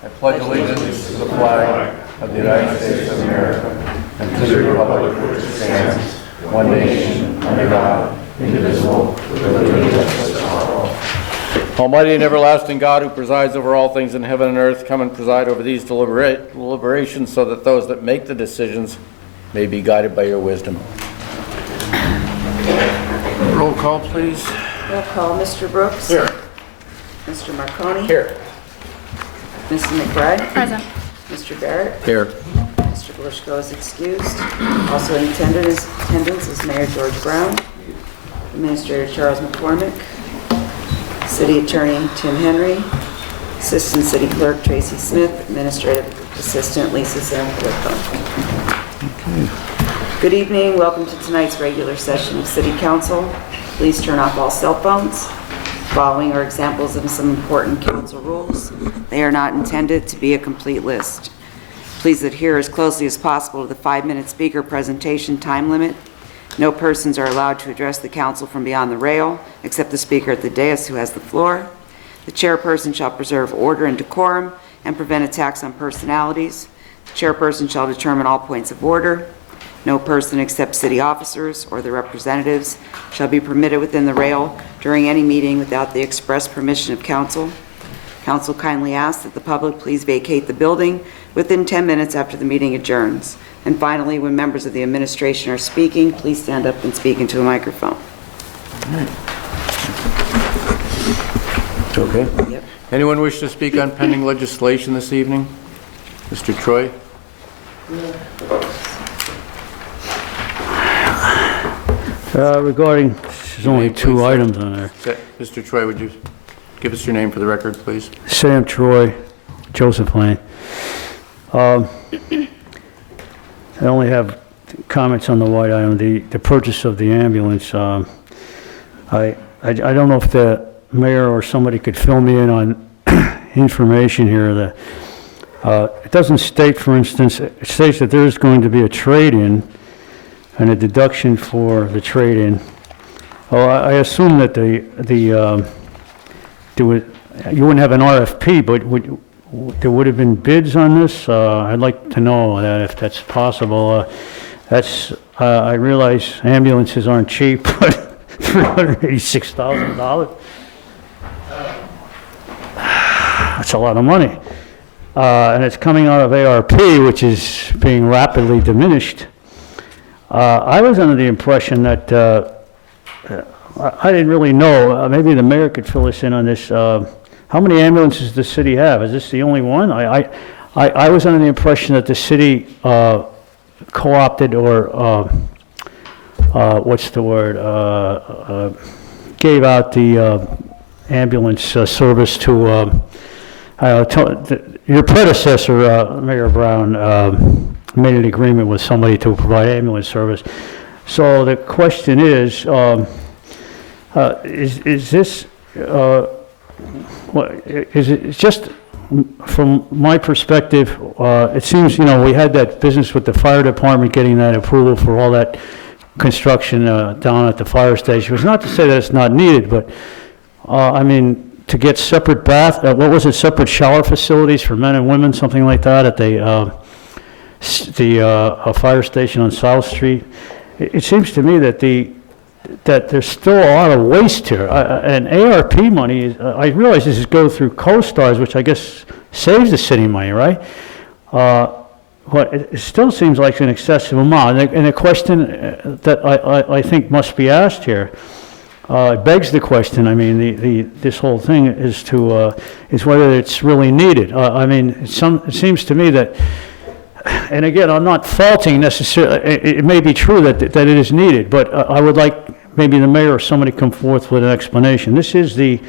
I pledge allegiance to the flag of the United States of America and to the republic for which it stands, one nation, under God, indivisible, with liberty and justice for all. Almighty and everlasting God, who presides over all things in heaven and earth, come and preside over these deliberations so that those that make the decisions may be guided by your wisdom. Roll call, please. Roll call. Mr. Brooks? Here. Mr. Marconi? Here. Mrs. McBride? Present. Mr. Barrett? Here. Mr. Glushko is excused. Also in attendance is Mayor George Brown, Administrator Charles McCormick, City Attorney Tim Henry, Assistant City Clerk Tracy Smith, Administrative Assistant Lisa Sanfilippo. Okay. Good evening. Welcome to tonight's regular session of City Council. Please turn off all cell phones. Following are examples of some important council rules. They are not intended to be a complete list. Please adhere as closely as possible to the 5-minute speaker presentation time limit. No persons are allowed to address the council from beyond the rail, except the speaker at the dais who has the floor. The chairperson shall preserve order and decorum and prevent attacks on personalities. The chairperson shall determine all points of order. No person except city officers or their representatives shall be permitted within the rail during any meeting without the express permission of council. Council kindly asks that the public please vacate the building within 10 minutes after the meeting adjourns. And finally, when members of the administration are speaking, please stand up and speak into a microphone. Okay. Yep. Anyone wish to speak on pending legislation this evening? Mr. Troy? Regarding, there's only two items on there. Mr. Troy, would you give us your name for the record, please? Sam Troy, Joseph Lane. I only have comments on the white item, the purchase of the ambulance. I don't know if the mayor or somebody could fill me in on information here. It doesn't state, for instance, it states that there is going to be a trade-in and a deduction for the trade-in. Well, I assume that you wouldn't have an RFP, but there would have been bids on this. I'd like to know that if that's possible. I realize ambulances aren't cheap, but $386,000. That's a lot of money. And it's coming out of ARP, which is being rapidly diminished. I was under the impression that, I didn't really know, maybe the mayor could fill us in on this. How many ambulances does the city have? Is this the only one? I was under the impression that the city co-opted or, what's the word, gave out the ambulance service to, your predecessor, Mayor Brown, made an agreement with somebody to provide ambulance service. So the question is this, is it just from my perspective, it seems, we had that business with the fire department getting that approval for all that construction down at the fire station. It's not to say that it's not needed, but I mean, to get separate separate shower facilities for men and women, something like that at the fire station on South Street. It seems to me that that there's still a lot of waste here. And ARP money, I realize this is go through co-stars, which I guess saves the city money, right? But it still seems like an excessive amount. And the question that I think must be asked here, it begs the question. I mean, this whole thing is whether it's really needed. I mean, it seems to me that, and again, I'm not faulting necessarily. It may be true that it is needed, but I would like maybe the mayor or somebody come forth with an explanation. This is the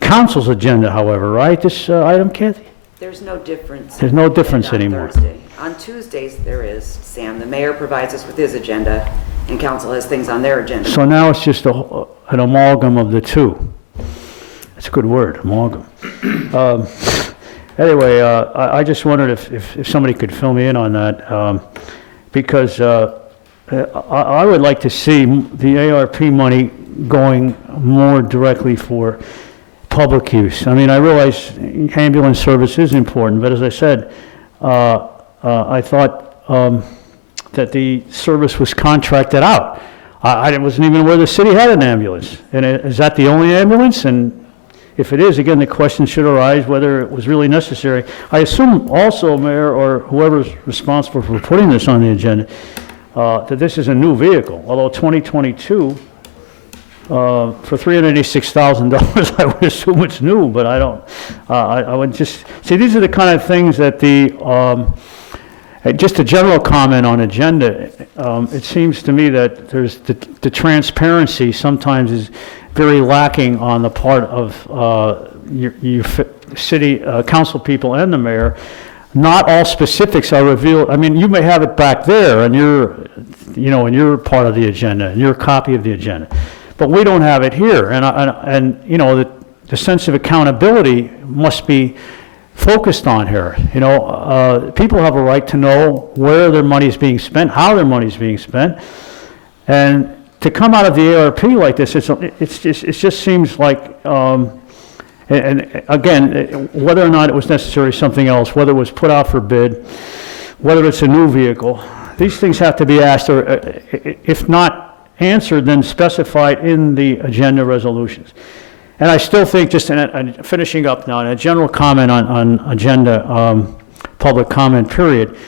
council's agenda, however, right? This item, Kathy? There's no difference. There's no difference on anymore. Thursday. On Tuesdays, there is, Sam. The mayor provides us with his agenda, and council has things on their agenda. So now it's just an amalgam of the two. That's a good word, amalgam. Anyway, I just wondered if somebody could fill me in on that, because I would like to see the ARP money going more directly for public use. I mean, I realize ambulance service is important, but as I said, I thought that the service was contracted out. I wasn't even aware the city had an ambulance. And is that the only ambulance? And if it is, again, the question should arise whether it was really necessary. I assume also, Mayor, or whoever's responsible for putting this on the agenda, that this is a new vehicle, although 2022, for $386,000, I would assume it's new, but I don't, I would just, see, these are the kind of things that just a general comment on agenda, it seems to me that there's the transparency sometimes is very lacking on the part of your city council people and the mayor. Not all specifics are revealed. I mean, you may have it back there in your part of the agenda, in your copy of the agenda, but we don't have it here. And the sense of accountability must be focused on here. People have a right to know where their money is being spent, how their money is being spent, and to come out of the ARP like this, it just seems like, and again, whether or not it was necessary something else, whether it was put out for bid, whether it's a new vehicle, these things have to be asked, or if not answered, then specified in the agenda resolutions. And I still think, just finishing up now, a general comment on agenda, public comment period.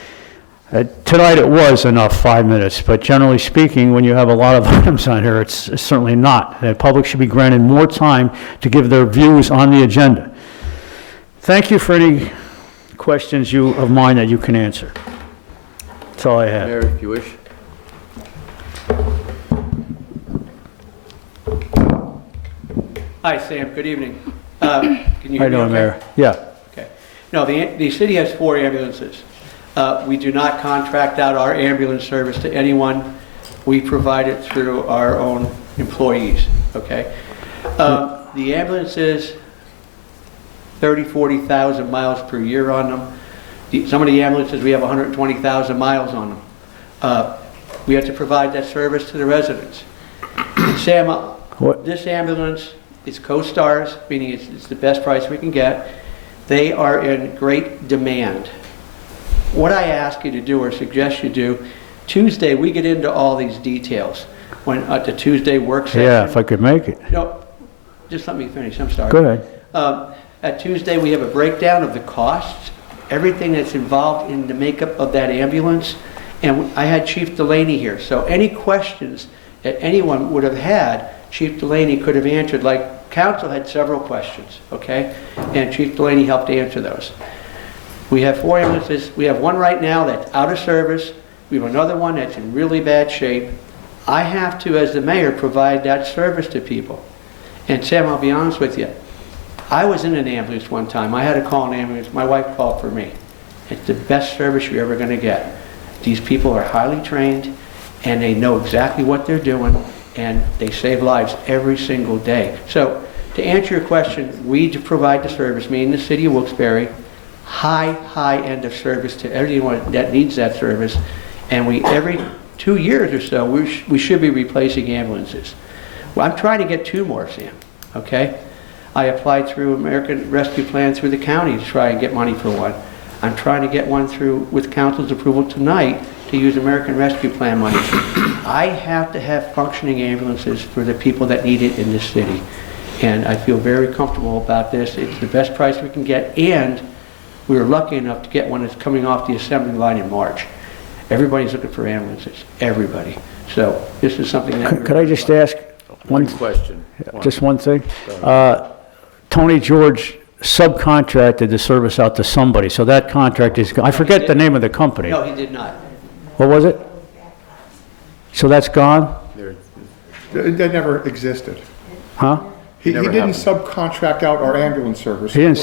Tonight it was enough, 5 minutes, but generally speaking, when you have a lot of items on here, it's certainly not. The public should be granted more time to give their views on the agenda. Thank you for any questions of mine that you can answer. That's all I have. Mayor, if you wish. Hi, Sam. Good evening. Can you How you hear me doing, okay? Mayor? Yeah. Okay. No, the city has 4 ambulances. We do not contract out our ambulance service to anyone. We provide it through our own employees, okay? The ambulances, 40,000 miles per year on them. Some of the ambulances, we have 120,000 miles on them. We have to provide that service to the residents. And Sam, this ambulance is co-stars, meaning it's the best price we can get. They are in great demand. What I ask you to do, or suggest you do, Tuesday we get into all these details. When at the Tuesday work session. Yeah, if I could make it. No, just let me finish. I'm sorry. Go ahead. At Tuesday we have a breakdown of the costs, everything that's involved in the makeup of that ambulance, and I had Chief Delaney here. So any questions that anyone would have had, Chief Delaney could have answered. Like council had several questions, okay, and Chief Delaney helped answer those. We have 4 ambulances. We have one right now that's out of service. We have another one that's in really bad shape. I have to, as the mayor, provide that service to people. And Sam, I'll be honest with you. I was in an ambulance one time. I had to call an ambulance. My wife called for me. It's the best service you're ever going to get. These people are highly trained, and they know exactly what they're doing, and they save lives every single day. So, to answer your question, we provide the service, meaning the city of Wilkes-Barre, high end of service to everyone that needs that service, and we every 2 years or so we should be replacing ambulances. Well, I'm trying to get 2 more, Sam. Okay, I applied through American Rescue Plan through the county to try and get money for one. I'm trying to get one through with council's approval tonight to use American Rescue Plan money. I have to have functioning ambulances for the people that need it in this city, and I feel very comfortable about this. It's the best price we can get, and we were lucky enough to get one that's coming off the assembly line in March. Everybody's looking for ambulances, everybody. So this is something that... Could I just ask one question? Just one thing? Tony George subcontracted the service out to somebody, so that contract is, I forget the name of the company. No, he did not. What was it? So that's gone? That never existed. Huh? He Never didn't happened. subcontract out our ambulance service. He didn't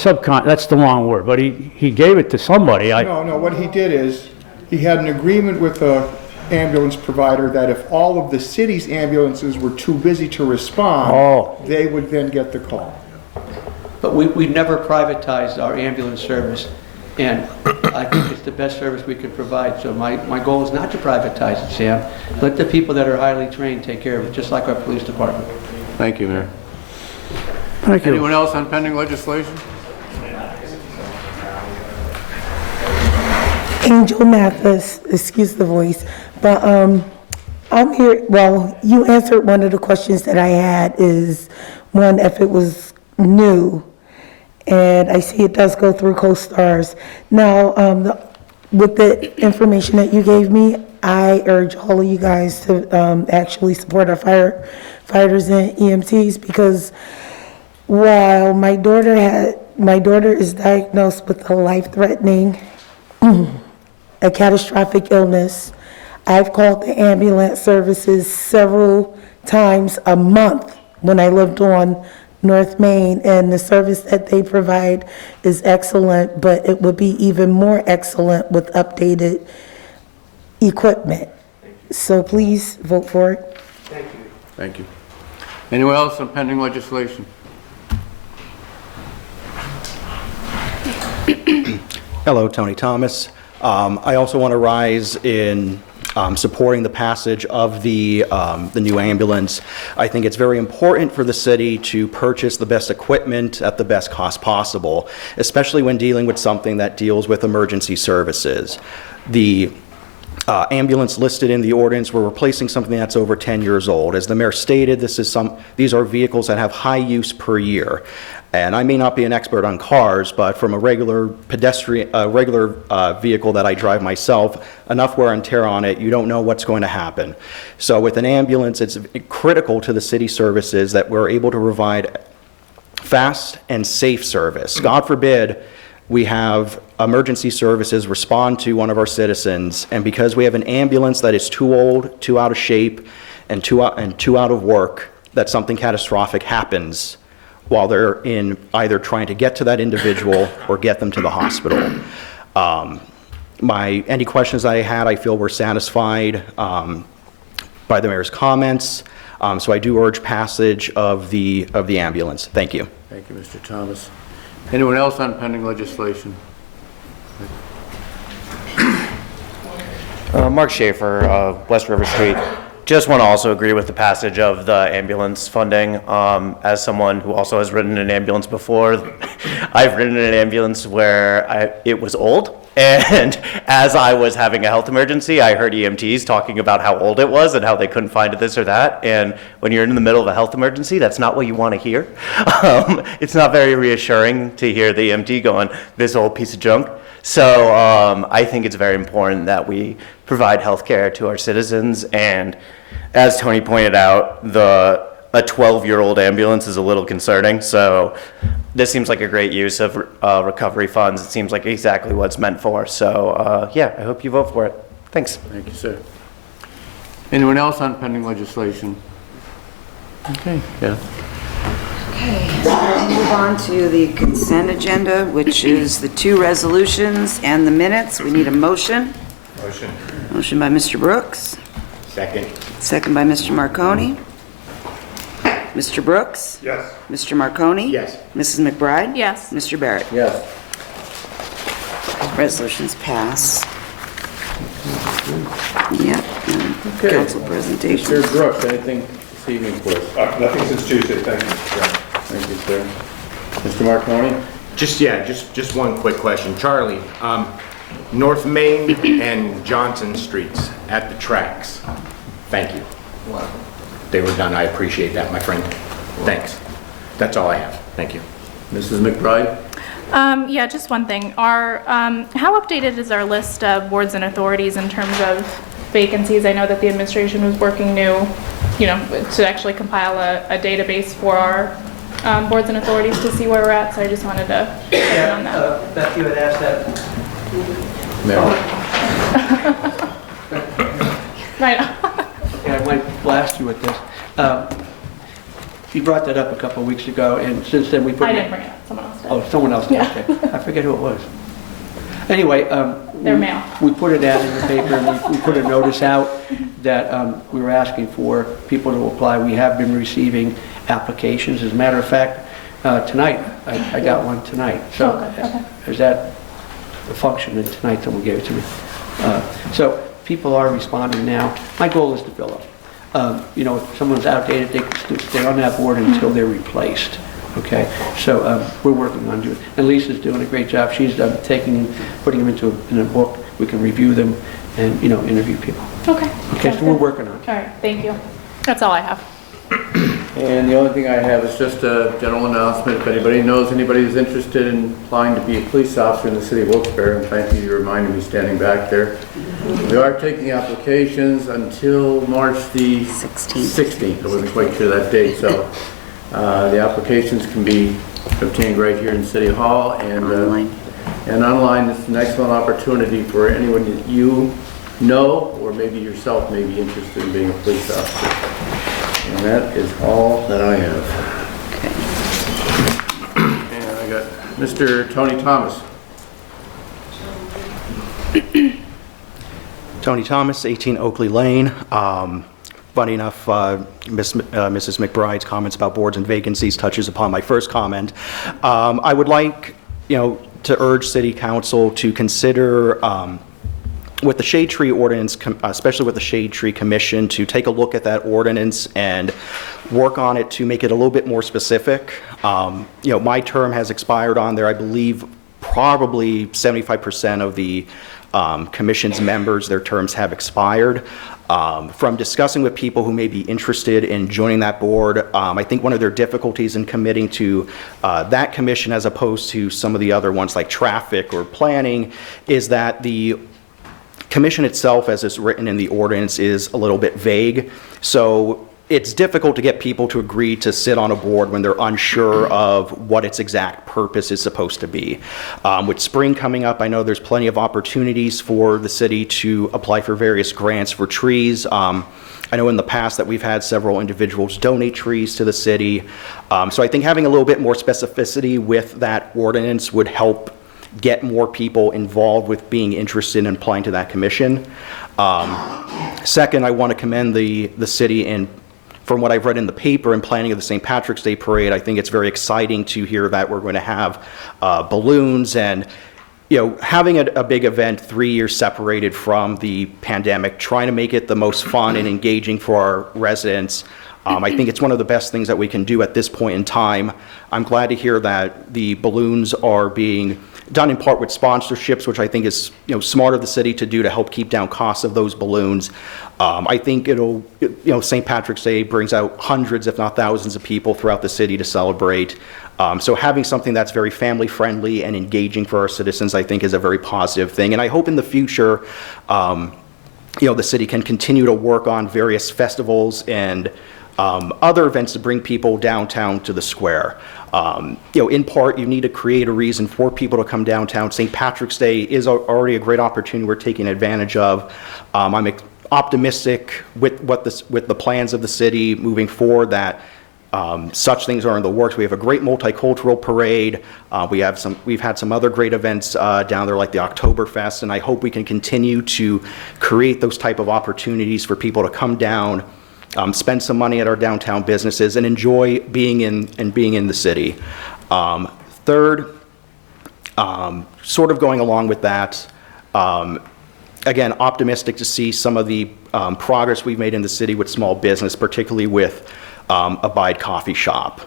that's the wrong word, but he gave it to somebody. No, what he did is, he had an agreement with the ambulance provider that if all of the city's ambulances were too busy to respond, they would then get the call. But we never privatized our ambulance service, and I think it's the best service we can provide. So my goal is not to privatize it, Sam. Let the people that are highly trained take care of it, just like our police department. Thank you, Mayor. Thank you. Anyone else on pending legislation? Angel Mathis, excuse the voice, but I'm here, well, you answered one of the questions that I had is, one, if it was new, and I see it does go through co-stars. Now, with the information that you gave me, I urge all of you guys to actually support our firefighters and EMTs, because while my daughter is diagnosed with a life-threatening a catastrophic illness. I've called the ambulance services several times a month when I lived on North Main, and the service that they provide is excellent, but it would be even more excellent with updated equipment. So please vote for it. Thank you. Thank you. Anyone else on pending legislation? Hello, Tony Thomas. I also want to rise in supporting the passage of the new ambulance. I think it's very important for the city to purchase the best equipment at the best cost possible, especially when dealing with something that deals with emergency services. The ambulance listed in the ordinance, we're replacing something that's over 10 years old. As the mayor stated, these are vehicles that have high use per year. And I may not be an expert on cars, but from a regular vehicle that I drive myself, enough wear and tear on it, you don't know what's going to happen. So with an ambulance, it's critical to the city services that we're able to provide fast and safe service. God forbid we have emergency services respond to one of our citizens, and because we have an ambulance that is too old, too out of shape, and too out of work, that something catastrophic happens while they're in either trying to get to that individual or get them to the hospital. Any questions I had, I feel were satisfied by the mayor's comments. So I do urge passage of the ambulance. Thank you. Thank you, Mr. Thomas. Anyone else on pending legislation? Mark Schaefer, West River Street. Just want to also agree with the passage of the ambulance funding. As someone who also has ridden an ambulance before, I've ridden an ambulance where it was old. And as I was having a health emergency, I heard EMTs talking about how old it was and how they couldn't find this or that. And when you're in the middle of a health emergency, that's not what you want to hear. It's not very reassuring to hear the EMT going, "This old piece of junk." So I think it's very important that we provide health care to our citizens. And as Tony pointed out, a 12-year-old ambulance is a little concerning. So this seems like a great use of recovery funds. It seems like exactly what it's meant for. So yeah, I hope you vote for it. Thanks. Thank you, sir. Anyone else on pending legislation? Okay, yeah. Okay, we'll move on to the consent agenda, which is the 2 resolutions and the minutes. We need a motion. Motion. Motion by Mr. Brooks. Second. Second by Mr. Marconi. Mr. Brooks? Yes. Mr. Marconi? Yes. Mrs. McBride? Yes. Mr. Barrett? Yes. Resolutions pass. Yep. and Okay. Council presentation. Mr. Brooks, anything this evening, please? Nothing since Tuesday, thank you. Thank you, sir. Mr. Marconi? Just one quick question. Charlie, North Main and Johnson Streets at the tracks. Thank you. They were done. I appreciate that, my friend. Thanks. That's all I have. Thank you. Mrs. McBride? Yeah, just one thing. How updated is our list of boards and authorities in terms of vacancies? I know that the administration was working to actually compile a database for our boards and authorities to see where we're at, so I just wanted to check in on that. Beth, you had asked that. Right. Yeah, I might blast you with this. You brought that up a couple of weeks ago, and since then we put... I didn't bring it up, someone else did. Oh, someone else did, Yeah. okay. I forget who it was. Anyway, Their mail. we put it out in the paper, and we put a notice out that we were asking for people to apply. We have been receiving applications. As a matter of fact, tonight, I got one tonight. So Okay. is that the function that tonight someone gave it to me? So people are responding now. My goal is to fill up. If someone's outdated, they can stay on that board until they're replaced. Okay, so we're working on doing, and Lisa's doing a great job. She's putting them in a book. We can review them and, interview people. Okay. Okay, Sounds so we're good. working on it. All right, thank you. That's all I have. And the only thing I have is just a general announcement. If anybody knows anybody who's interested in applying to be a police officer in the city of Wilkes-Barre, and thank you, you reminded me standing back there. We are taking applications until March the 16th. I wasn't quite sure that date, so the applications can be obtained right here in City Hall and online. And online, it's an excellent opportunity for anyone that you know or maybe yourself may be interested in being a police officer. And that is all that I have. Okay. And I got Mr. Tony Thomas. Tony Thomas, 18 Oakley Lane. Funny enough, Mrs. McBride's comments about boards and vacancies touches upon my first comment. I would like, to urge City Council to consider with the Shade Tree Ordinance, especially with the Shade Tree Commission, to take a look at that ordinance and work on it to make it a little bit more specific. My term has expired on there. I believe probably 75% of the commission's members, their terms have expired. From discussing with people who may be interested in joining that board, I think one of their difficulties in committing to that commission as opposed to some of the other ones like traffic or planning is that the commission itself, as it's written in the ordinance, is a little bit vague. So it's difficult to get people to agree to sit on a board when they're unsure of what its exact purpose is supposed to be. With spring coming up, I know there's plenty of opportunities for the city to apply for various grants for trees. I know in the past that we've had several individuals donate trees to the city. So I think having a little bit more specificity with that ordinance would help get more people involved with being interested in applying to that commission. Second, I want to commend the city in, from what I've read in the paper, in planning of the St. Patrick's Day Parade. I think it's very exciting to hear that we're going to have balloons and, having a big event 3 years separated from the pandemic, trying to make it the most fun and engaging for our residents. I think it's one of the best things that we can do at this point in time. I'm glad to hear that the balloons are being done in part with sponsorships, which I think is smart of the city to do to help keep down costs of those balloons. I think it'll, St. Patrick's Day brings out hundreds, if not thousands, of people throughout the city to celebrate. So having something that's very family friendly and engaging for our citizens, I think, is a very positive thing. And I hope in the future, the city can continue to work on various festivals and other events to bring people downtown to the square. In part, you need to create a reason for people to come downtown. St. Patrick's Day is already a great opportunity we're taking advantage of. I'm optimistic with the plans of the city moving forward that such things are in the works. We have a great multicultural parade. We've had some other great events down there like the Oktoberfest, and I hope we can continue to create those type of opportunities for people to come down, spend some money at our downtown businesses, and enjoy being in the city. Third, sort of going along with that, again, optimistic to see some of the progress we've made in the city with small business, particularly with Abide Coffee Shop.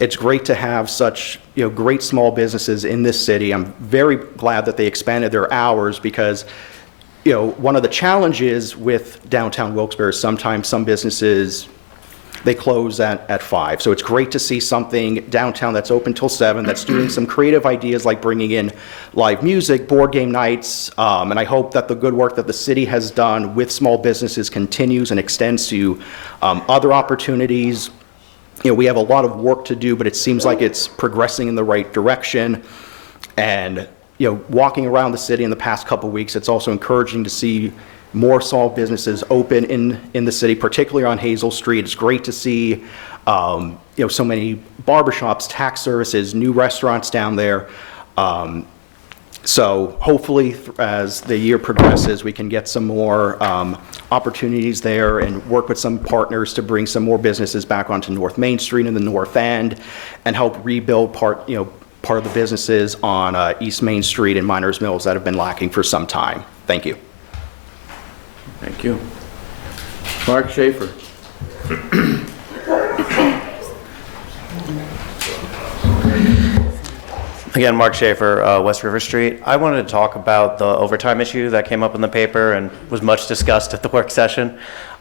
It's great to have such great small businesses in this city. I'm very glad that they expanded their hours because one of the challenges with downtown Wilkes-Barre is sometimes some businesses, they close at 5. So it's great to see something downtown that's open till 7, that's doing some creative ideas like bringing in live music, board game nights, and I hope that the good work that the city has done with small businesses continues and extends to other opportunities. We have a lot of work to do, but it seems like it's progressing in the right direction. And walking around the city in the past couple of weeks, it's also encouraging to see more small businesses open in the city, particularly on Hazel Street. It's great to see, so many barbershops, tax services, new restaurants down there. So hopefully, as the year progresses, we can get some more opportunities there and work with some partners to bring some more businesses back onto North Main Street in the North End and help rebuild part of the businesses on East Main Street and Miners Mills that have been lacking for some time. Thank you. Thank you. Mark Schaefer. Again, Mark Schaefer, West River Street. I wanted to talk about the overtime issue that came up in the paper and was much discussed at the work session.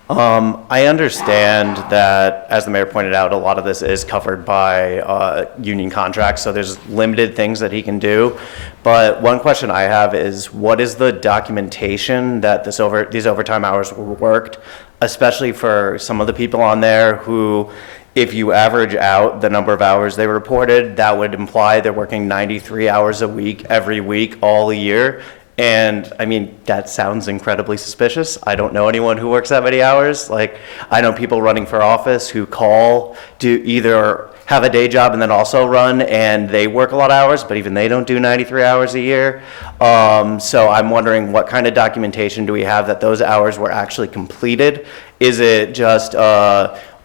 I understand that, as the mayor pointed out, a lot of this is covered by union contracts, so there's limited things that he can do. But one question I have is, what is the documentation that these overtime hours were worked, especially for some of the people on there who, if you average out the number of hours they reported, that would imply they're working 93 hours a week, every week, all year. And I mean, that sounds incredibly suspicious. I don't know anyone who works that many hours. Like, I know people running for office who call to either have a day job and then also run, and they work a lot of hours, but even they don't do 93 hours a year. So I'm wondering, what kind of documentation do we have that those hours were actually completed? Is it just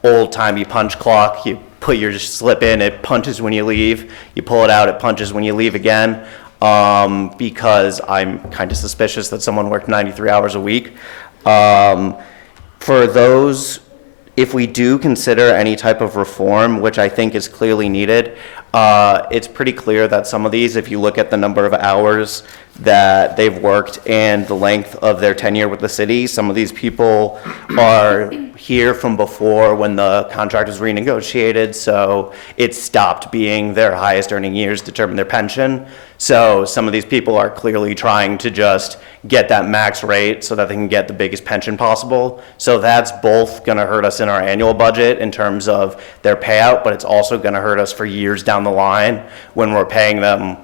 old-timey punch clock? You put your slip in, it punches when you leave. You pull it out, it punches when you leave again. Because I'm kind of suspicious that someone worked 93 hours a week. For those, if we do consider any type of reform, which I think is clearly needed, it's pretty clear that some of these, if you look at the number of hours that they've worked and the length of their tenure with the city, some of these people are here from before when the contract was renegotiated, so it stopped being their highest earning years to determine their pension. So some of these people are clearly trying to just get that max rate so that they can get the biggest pension possible. So that's both going to hurt us in our annual budget in terms of their payout, but it's also going to hurt us for years down the line when we're paying them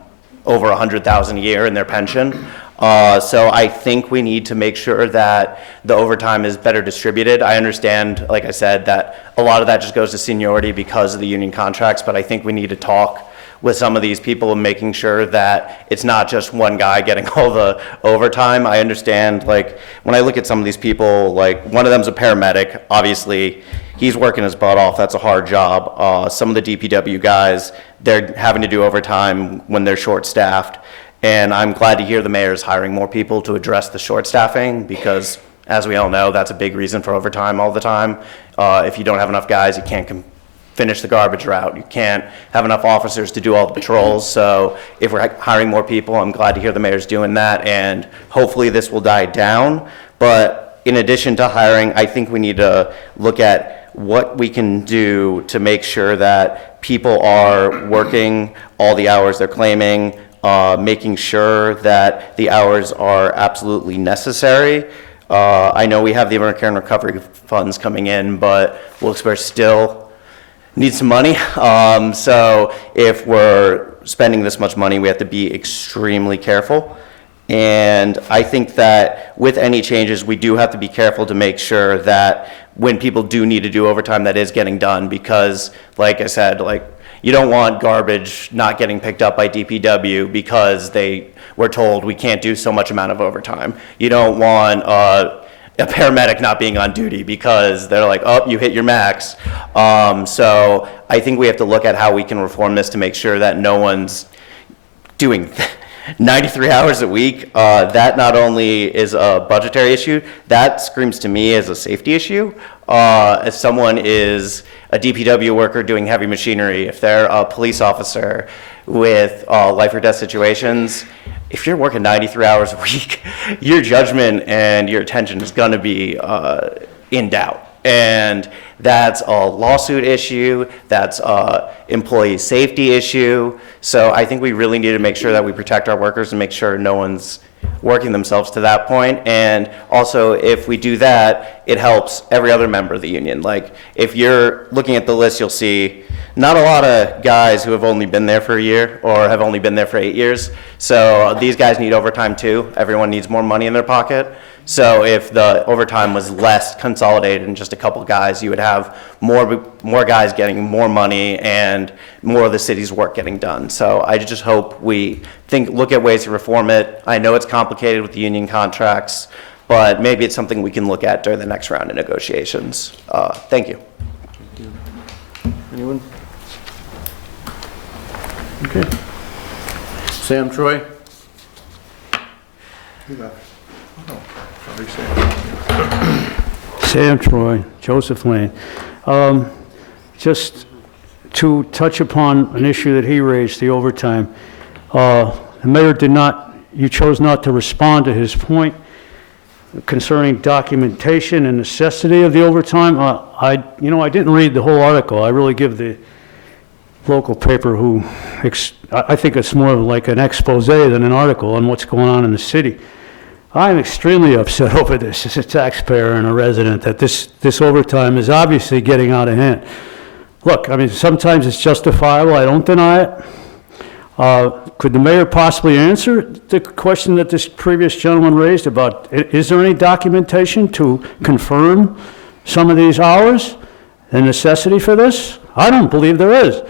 over $100,000 a year in their pension. So I think we need to make sure that the overtime is better distributed. I understand, like I said, that a lot of that just goes to seniority because of the union contracts, but I think we need to talk with some of these people and making sure that it's not just one guy getting all the overtime. I understand, like, when I look at some of these people, like, one of them's a paramedic. Obviously, he's working his butt off. That's a hard job. Some of the DPW guys, they're having to do overtime when they're short-staffed. And I'm glad to hear the mayor's hiring more people to address the short staffing because, as we all know, that's a big reason for overtime all the time. If you don't have enough guys, you can't finish the garbage route. You can't have enough officers to do all the patrols. So if we're hiring more people, I'm glad to hear the mayor's doing that, and hopefully this will die down. But in addition to hiring, I think we need to look at what we can do to make sure that people are working all the hours they're claiming, making sure that the hours are absolutely necessary. I know we have the American Recovery Funds coming in, but Wilkes-Barre still needs some money. So if we're spending this much money, we have to be extremely careful. And I think that with any changes, we do have to be careful to make sure that when people do need to do overtime, that is getting done, because like I said, like, you don't want garbage not getting picked up by DPW because they were told we can't do so much amount of overtime. You don't want a paramedic not being on duty because they're like, oh, you hit your max. So I think we have to look at how we can reform this to make sure that no one's doing 93 hours a week. That not only is a budgetary issue, that screams to me as a safety issue. If someone is a DPW worker doing heavy machinery, if they're a police officer with life or death situations, if you're working 93 hours a week, your judgment and your attention is going to be in doubt. And that's a lawsuit issue, that's a employee safety issue. So I think we really need to make sure that we protect our workers and make sure no one's working themselves to that point. And also, if we do that, it helps every other member of the union. Like, if you're looking at the list, you'll see not a lot of guys who have only been there for a year or have only been there for 8 years. So these guys need overtime too. Everyone needs more money in their pocket. So if the overtime was less consolidated in just a couple guys, you would have more guys getting more money and more of the city's work getting done. So I just hope we look at ways to reform it. I know it's complicated with the union contracts, but maybe it's something we can look at during the next round of negotiations. Thank you. Anyone? Okay. Sam Troy? Sam Troy, Joseph Lane. Just to touch upon an issue that he raised, the overtime. The mayor did not, you chose not to respond to his point concerning documentation and necessity of the overtime. I didn't read the whole article. I really give the local paper who, I think it's more like an expose than an article on what's going on in the city. I'm extremely upset over this as a taxpayer and a resident, that this overtime is obviously getting out of hand. Look, I mean, sometimes it's justifiable. I don't deny it. Could the mayor possibly answer the question that this previous gentleman raised about, is there any documentation to confirm some of these hours, the necessity for this? I don't believe there is.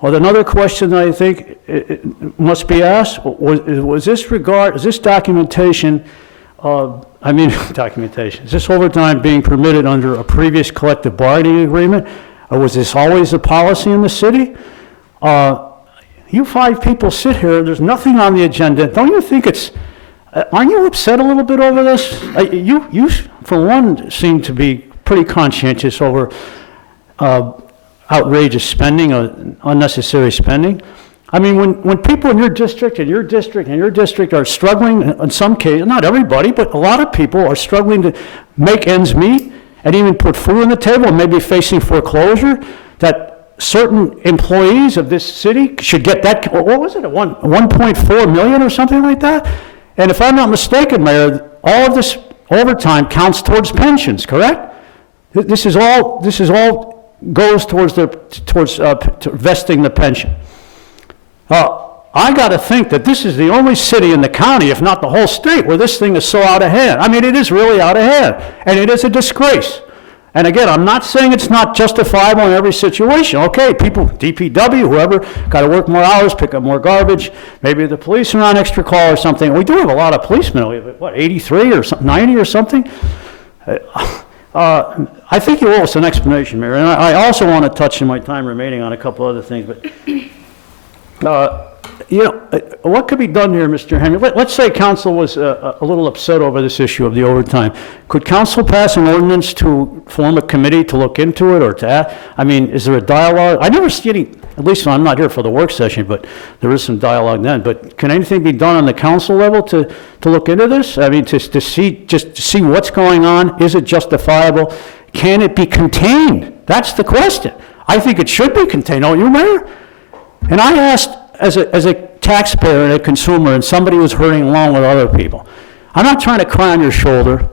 Well, another question that I think it must be asked, is this documentation, documentation, is this overtime being permitted under a previous collective bargaining agreement? Or was this always the policy in the city? You 5 people sit here, there's nothing on the agenda. Don't you think aren't you upset a little bit over this? You, for one, seem to be pretty conscientious over outrageous spending, unnecessary spending. I mean, when people in your district are struggling, in some cases, not everybody, but a lot of people are struggling to make ends meet and even put food on the table, maybe facing foreclosure, that certain employees of this city should get that, what was it, 1.4 million or something like that? And if I'm not mistaken, Mayor, all of this overtime counts towards pensions, correct? This is all goes towards to vesting the pension. I got to think that this is the only city in the county, if not the whole state, where this thing is so out of hand. I mean, it is really out of hand, and it is a disgrace. And again, I'm not saying it's not justifiable in every situation. Okay, people, DPW, whoever, got to work more hours, pick up more garbage. Maybe the police are on extra call or something. We do have a lot of policemen. We have, 83 or something, 90 or something? I think you owe us an explanation, Mayor. And I also want to touch in my time remaining on a couple other things. But, what could be done here, Mr. Henry? Let's say council was a little upset over this issue of the overtime. Could council pass an ordinance to form a committee to look into it, or to ask? I mean, is there a dialogue? I never see any, at least when I'm not here for the work session, but there is some dialogue then. But can anything be done on the council level to look into this? I mean, to see what's going on. Is it justifiable? Can it be contained? That's the question. I think it should be contained, don't you, Mayor? And I asked, as a taxpayer and a consumer, and somebody who's hurting along with other people, I'm not trying to cry on your shoulder,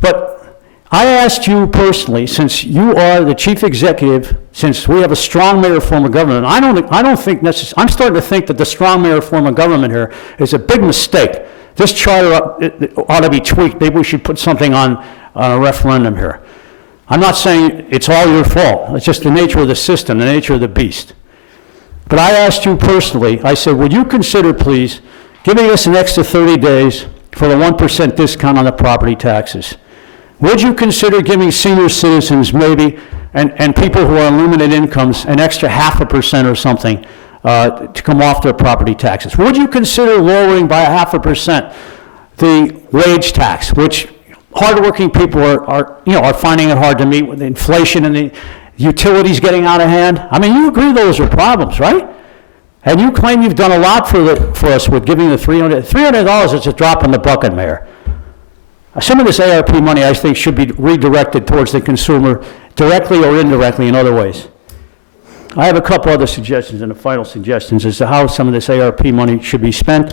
but I asked you personally, since you are the chief executive, since we have a strong mayor form of government, I don't think necessarily, I'm starting to think that the strong mayor form of government here is a big mistake. This charter ought to be tweaked. Maybe we should put something on a referendum here. I'm not saying it's all your fault. It's just the nature of the system, the nature of the beast. But I asked you personally, I said, would you consider, please, giving us an extra 30 days for the 1% discount on the property taxes? Would you consider giving senior citizens maybe, and people who are on limited incomes, an extra 0.5% or something to come off their property taxes? Would you consider lowering by 0.5% the wage tax, which hardworking people are finding it hard to meet with inflation and the utilities getting out of hand? I mean, you agree those are problems, right? And you claim you've done a lot for us with giving the $300 is a drop in the bucket, Mayor. Some of this ARP money, I think, should be redirected towards the consumer directly or indirectly in other ways. I have a couple other suggestions, and the final suggestions as to how some of this ARP money should be spent.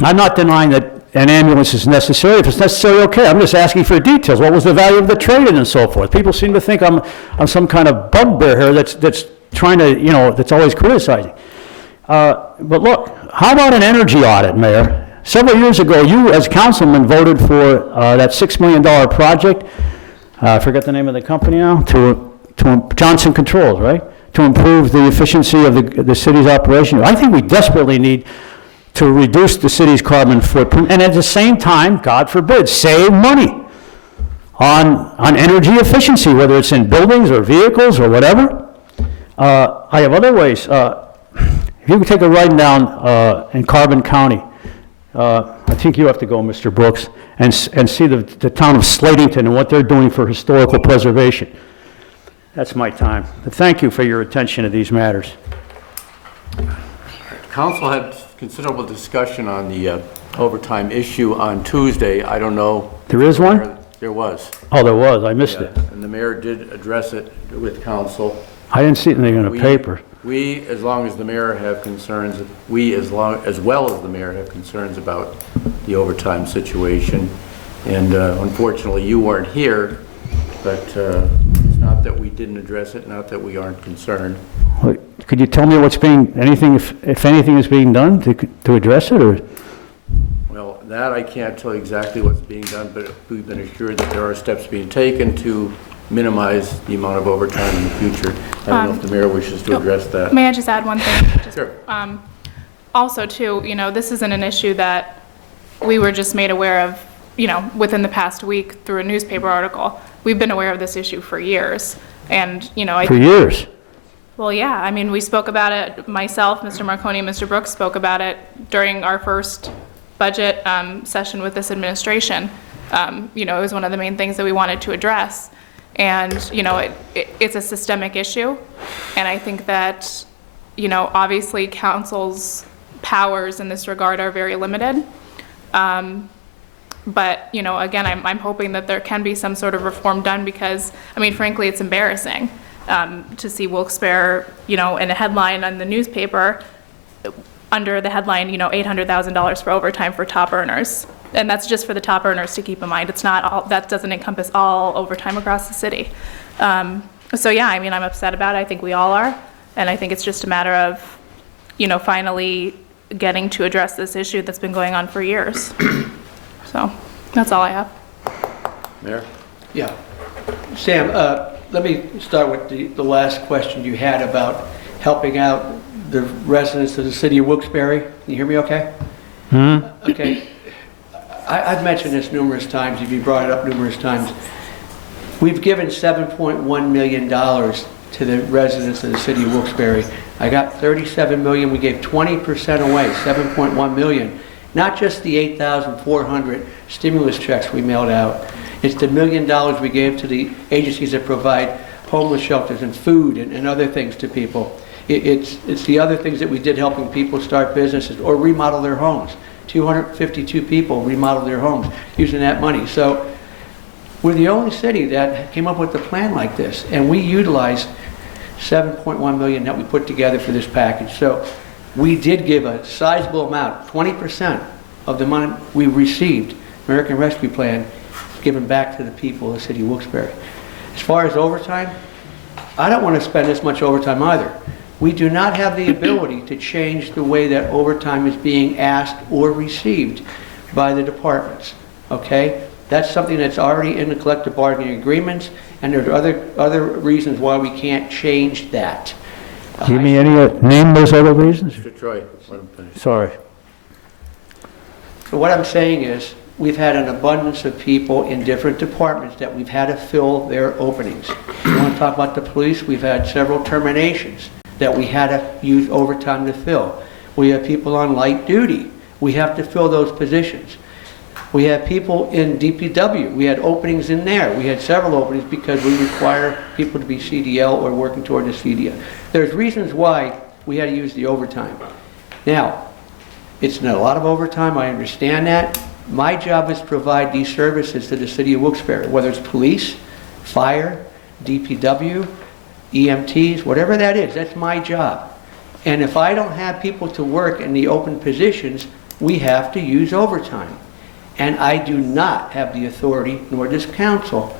I'm not denying that an ambulance is necessary. If it's necessary, okay. I'm just asking for details. What was the value of the trade-in and so forth? People seem to think I'm some kind of bugbear here that's trying to, that's always criticizing. But look, how about an energy audit, Mayor? Several years ago, you as councilman voted for that $6 million project. I forget the name of the company now. To Johnson Controls, right? To improve the efficiency of the city's operation. I think we desperately need to reduce the city's carbon footprint, and at the same time, God forbid, save money on energy efficiency, whether it's in buildings or vehicles or whatever. I have other ways. If you can take a ride down in Carbon County, I think you have to go, Mr. Brooks, and see the town of Slatington and what they're doing for historical preservation. That's my time. But thank you for your attention to these matters. council had considerable discussion on the overtime issue on Tuesday. I don't know. There is one? There was. Oh, there was, I missed Yeah, it. and the mayor did address it with council. I didn't see anything in the paper. We, as long as the mayor have concerns, we, as well as the mayor, have concerns about the overtime situation. And unfortunately, you weren't here, but it's not that we didn't address it, not that we aren't concerned. Could you tell me what's being, anything, if anything is being done to address it, or? Well, that I can't tell you exactly what's being done, but we've been assured that there are steps being taken to minimize the amount of overtime in the future. I don't know if the mayor wishes to address that. May I just add one thing? Sure. Also, too, this isn't an issue that we were just made aware of, within the past week through a newspaper article. We've been aware of this issue for years. And, For years? Well, yeah, I mean, we spoke about it, myself, Mr. Marconi, and Mr. Brooks spoke about it during our first budget session with this administration. It was one of the main things that we wanted to address. And, it's a systemic issue. And I think that, obviously council's powers in this regard are very limited. But, again, I'm hoping that there can be some sort of reform done because, frankly, it's embarrassing to see Wilkes-Barre, in a headline on the newspaper under the headline, $800,000 for overtime for top earners. And that's just for the top earners, to keep in mind. It's not all, that doesn't encompass all overtime across the city. So yeah, I'm upset about it. I think we all are. And I think it's just a matter of, finally getting to address this issue that's been going on for years. So that's all I have. Mayor? Yeah. Sam, let me start with the last question you had about helping out the residents of the city of Wilkes-Barre. Can you hear me okay? Okay. I've mentioned this numerous times. You've brought it up numerous times. We've given $7.1 million to the residents of the city of Wilkes-Barre. I got $37 million. We gave 20% away, $7.1 million. Not just the 8,400 stimulus checks we mailed out. It's the $1 million we gave to the agencies that provide homeless shelters and food and other things to people. It's the other things that we did helping people start businesses or remodel their homes. 252 people remodeled their homes using that money. So we're the only city that came up with a plan like this, and we utilized $7.1 million that we put together for this package. So we did give a sizable amount, 20% of the money we received, American Rescue Plan, given back to the people of the city of Wilkes-Barre. As far as overtime, I don't want to spend this much overtime either. We do not have the ability to change the way that overtime is being asked or received by the departments, okay? That's something that's already in the collective bargaining agreements, and there's other reasons why we can't change that. Give me name those other reasons? Mr. Troy, let him finish. Sorry. So what I'm saying is, we've had an abundance of people in different departments that we've had to fill their openings. You want to talk about the police? We've had several terminations that we had to use overtime to fill. We have people on light duty. We have to fill those positions. We have people in DPW. We had openings in there. We had several openings because we require people to be CDL or working toward the CDL. There's reasons why we had to use the overtime. Now, it's not a lot of overtime, I understand that. My job is to provide these services to the city of Wilkes-Barre, whether it's police, fire, DPW, EMTs, whatever that is, that's my job. And if I don't have people to work in the open positions, we have to use overtime. And I do not have the authority, nor does council,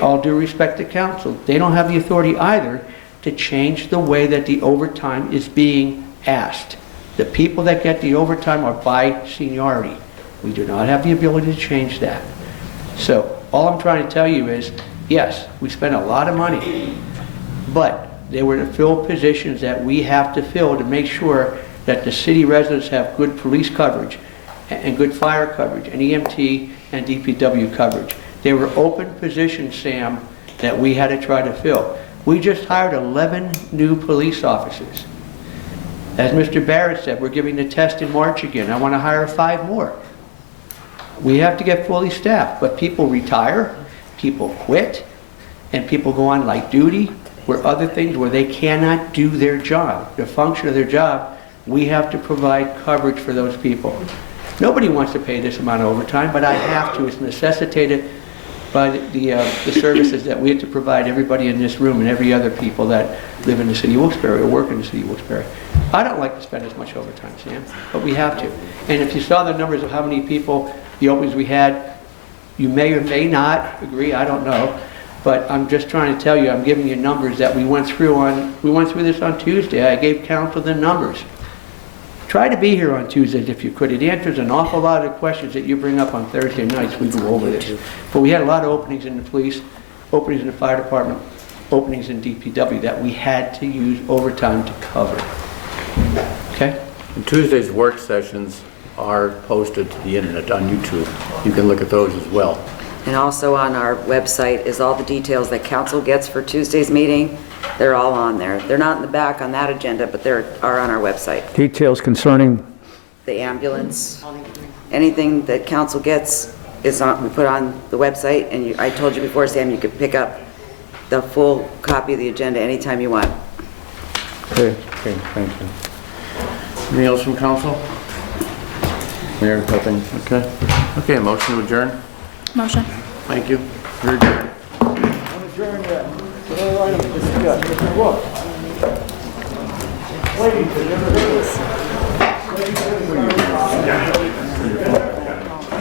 all due respect to council, they don't have the authority either to change the way that the overtime is being asked. The people that get the overtime are by seniority. We do not have the ability to change that. So all I'm trying to tell you is, yes, we spent a lot of money, but they were to fill positions that we have to fill to make sure that the city residents have good police coverage and good fire coverage and EMT and DPW coverage. They were open positions, Sam, that we had to try to fill. We just hired 11 new police officers. As Mr. Barrett said, we're giving the test in March again. I want to hire 5 more. We have to get fully staffed, but people retire, people quit, and people go on light duty or other things where they cannot do their job. The function of their job We have to provide coverage for those people. Nobody wants to pay this amount of overtime, but I have to. It's necessitated by the services that we have to provide everybody in this room and every other people that live in the city of Wilkes-Barre or work in the city of Wilkes-Barre. I don't like to spend as much overtime, Sam, but we have to. And if you saw the numbers of how many people, the openings we had, you may or may not agree, I don't know, but I'm just trying to tell you, I'm giving you numbers that we went through this on Tuesday. I gave council the numbers. Try to be here on Tuesdays if you could. It answers an awful lot of questions that you bring up on Thursday nights. We go over this. But we had a lot of openings in the police, openings in the fire department, openings in DPW that we had to use overtime to cover. Okay? And Tuesday's work sessions are posted to the internet on YouTube. You can look at those as well. And also on our website is all the details that council gets for Tuesday's meeting. They're all on there. They're not in the back on that agenda, but they are on our website. Details concerning, The ambulance, anything that council gets is on, we put on the website, and I told you before, Sam, you could pick up the full copy of the agenda anytime you want. Okay, thank you. Anything else from council? Mayor, nothing? Okay. Okay, motion to adjourn? Motion. Thank you. You're adjourned.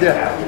Yeah.